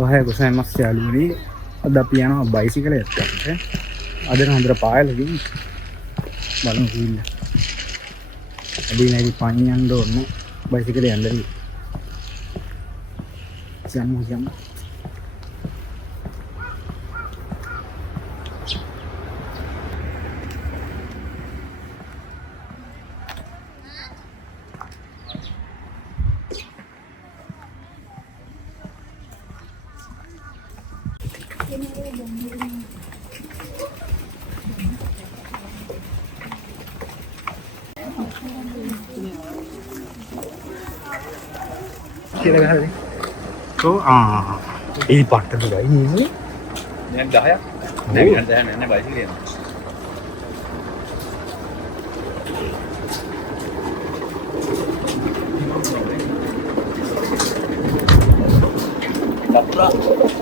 ඔහේ ගොසයිමස් යාළුවනි අද අපි යනවා බයිසිකලයක් ගන්න. අද නම් හොඳට පායලා ගිහින් බලමු කීන්න. අදී නැගි පණියන්න ඕනේ බයිසිකලේ යන්නදී. යමු. කියලා ගහලා ඒ පට්ට දුරයි නේ. දැන් 10ක්. නැගිටින්න 10 නෑ බයිසිකලේ යනවා.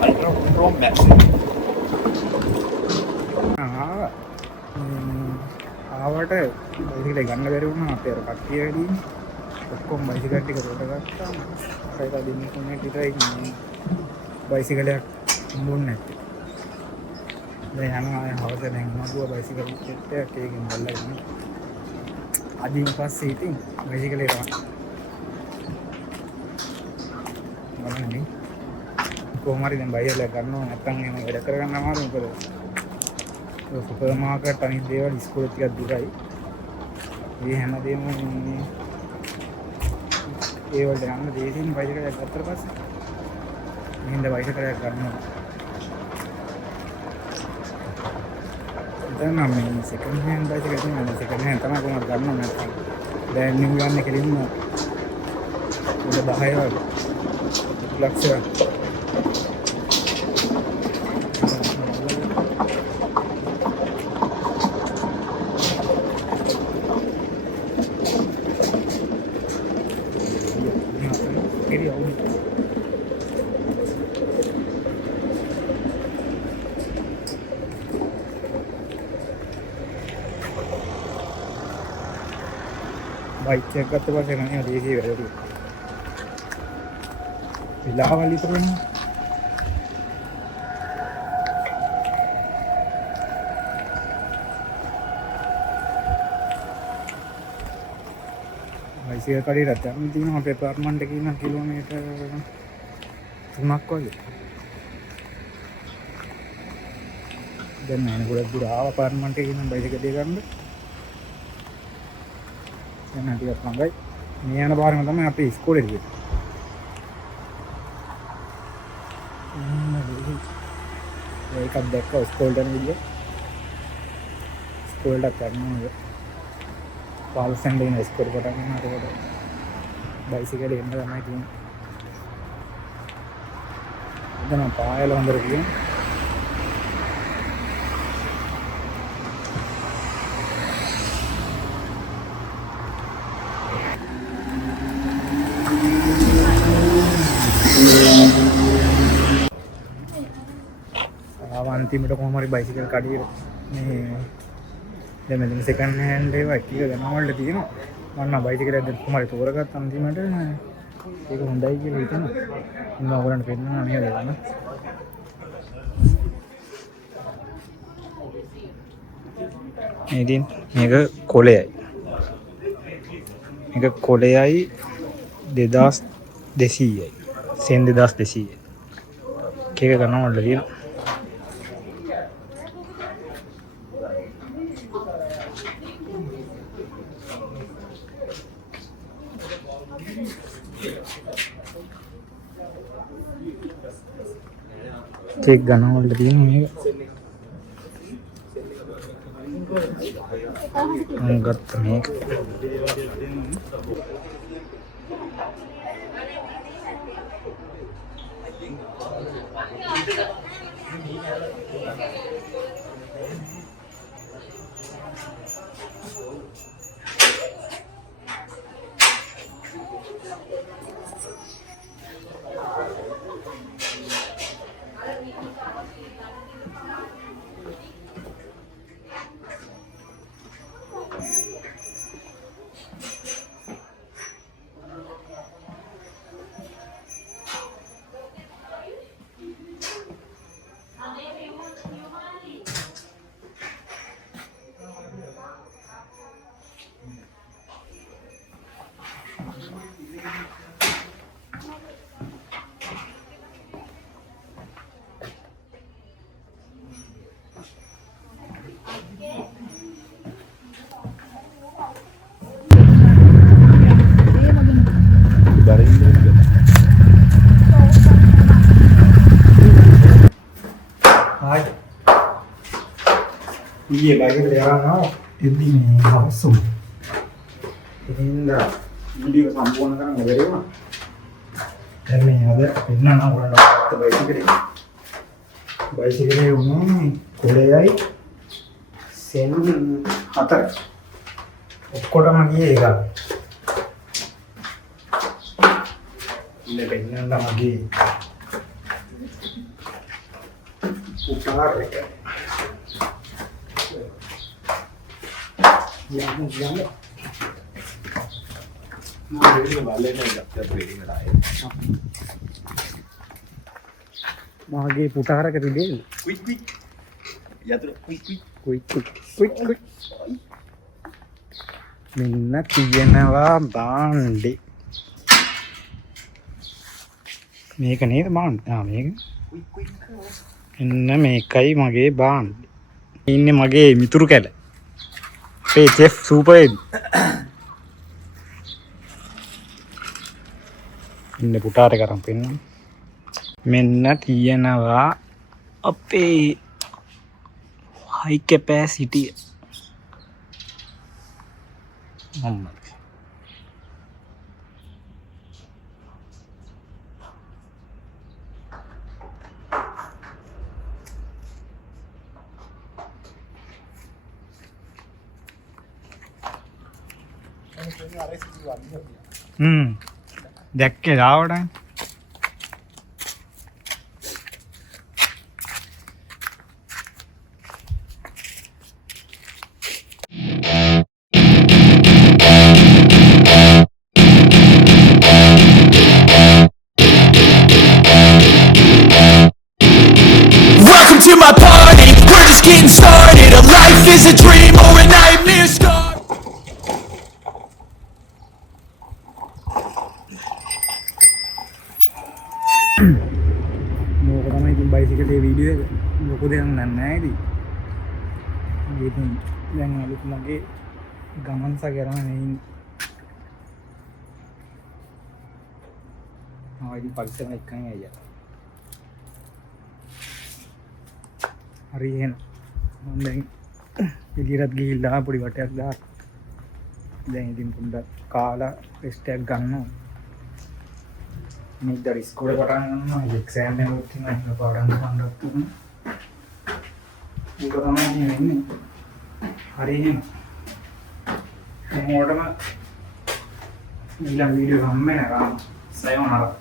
Ultra Pro Max. ආවට බයිසිකලේ ගන්න බැරි වුණා අපේ අර කට්ටිය වැඩි. ඔක්කොම බයිසිකල් ටික රොට ගත්තා. ඒක දින තුනක් විතරයි බයිසිකලයක් හම්බුන්නේ නැත්තේ. දැන් යනවා හවස දැන් මගුව බයිසිකල් එකක් ඒකෙන් බලලා අදින් පස්සේ ඉතින් බයිසිකලේ බලන්නේ කොහොම හරි දැන් බයිසිකල් ගන්නවා නැත්නම් එහෙම වැඩ කරගන්න අමාරුයි මොකද සුපර් මාකට් අනිත් දේවල් ඉස්කෝලේ ටිකක් දුරයි. මේ හැමදේම ඒ වලට යන්න දෙයින් බයිසිකලයක් ගත්තට පස්සේ මෙහෙන්ද බයිසිකලයක් ගන්නවා. දැන් නම් මේ සෙකන්ඩ් හෑන්ඩ් බයිසිකල් තියෙනවා. සෙකන්ඩ් හෑන්ඩ් තමයි කොහොමද ගන්නව නැත්නම් දැන් නිව් ගන්න කෙලින්ම උඩ 10 ලක්ෂ බයික් එකක් ගත්ත පස්සේ මම දේශීය වැඩ විලාවල් විතර වෙනවා. බයිසිකල් කඩේට යන්න තියෙනවා අපේ අප්පාර්ට්මන්ට් එකේ ඉන්න කිලෝමීටර් 3ක් වගේ. දැන් මම ගොඩක් දුර ආව අප්පාර්ට්මන්ට් එකේ ඉන්න බයිසිකල් එක ගන්න. දැන් ටිකක් ළඟයි. මේ යන පාරම තමයි අපි ඉස්කෝලේ ගියේ. ඒකක් දැක්කා ඉස්කෝලේට යන විදිය. ඉස්කෝලේට කරනවා. පාල්සෙන්ඩේ ඉන්න ඉස්කෝලේ කොට ගන්න හරියට. බයිසිකලේ එන්න තමයි තියෙන්නේ. දැන් පායල හොඳට ගියා. අන්තිමට කොහොම හරි බයිසිකල් කඩියේ මේ දැන් මෙතන සෙකන්ඩ් හෑන්ඩ් ඒවා එක ගණන්වලට තියෙනවා. මම නම් බයිසිකල් එකක් කොහොම හරි තෝරගත්ත අන්තිමට ඒක හොඳයි කියලා හිතනවා. මම ඔයගලන්ට පෙන්නනවා නේද ගන්න. ඉතින් මේක කොලයයි. මේක කොලයයි 2200යි. සෙන් 2200යි. කේක ගණන්වලට තියෙනවා. චෙක් ගන්නවලට තියෙන මේක මම ගත්ත මේක ඊයේ බයිකට යනවා එද්දි මේ හවසු ඉතින්ද වීඩියෝ සම්පූර්ණ කරන්න බැරි වුණා. දැන් මේ අද පෙන්නන්න ඕන බයිසිකලේ උනේ කොළයයි සෙන් 4 ඔක්කොටම ගියේ ඒක. ඉන්න පෙන්නන්න මගේ උපාර එක. යන්න මගේ පුටාරක තිබේ මෙන්න තියෙනවා බාණ්ඩේ. මේක නේද බාණ්ඩ? මේක එන්න මේකයි මගේ බාණ්ඩේ. ඉන්නේ මගේ මිතුරු කැල අපේ චෙෆ් සූපර් ඉන්න පුටාර කරන් පෙන්නන්න. මෙන්න තියෙනවා අපේ හයි කැපැසිටි දැක්කේ දාවට Welcome to my party, we're just getting started. A life is a dream or a nightmare scar. මොකද තමයි ඉතින් බයිසිකලේ වීඩියෝ එක ලොකු දෙයක් නෑ ඉතින්. ඉතින් දැන් අලුත් මගේ ගමන්ස කරන නේ. ඉතින් පරිස්සම එක්කන් අයියා. හරි එහෙනම් මම දැන් පිළිරත් ගිහිල්ලා පොඩි වටයක් දාන්න. දැන් ඉතින් පොඩ්ඩක් කාලා රෙස්ට් එකක් ගන්නවා. මේ දර ඉස්කෝලේ පටන් ගන්නවා. එක්සෑම් එකක් තියෙනවා. ඒක පාඩම් කරන්නත් උනේ. ඒක තමයි වෙන්නේ. හරි එහෙනම් මොකටම ඊළඟ වීඩියෝ හම්බ වෙනකම් සයෝනාරා.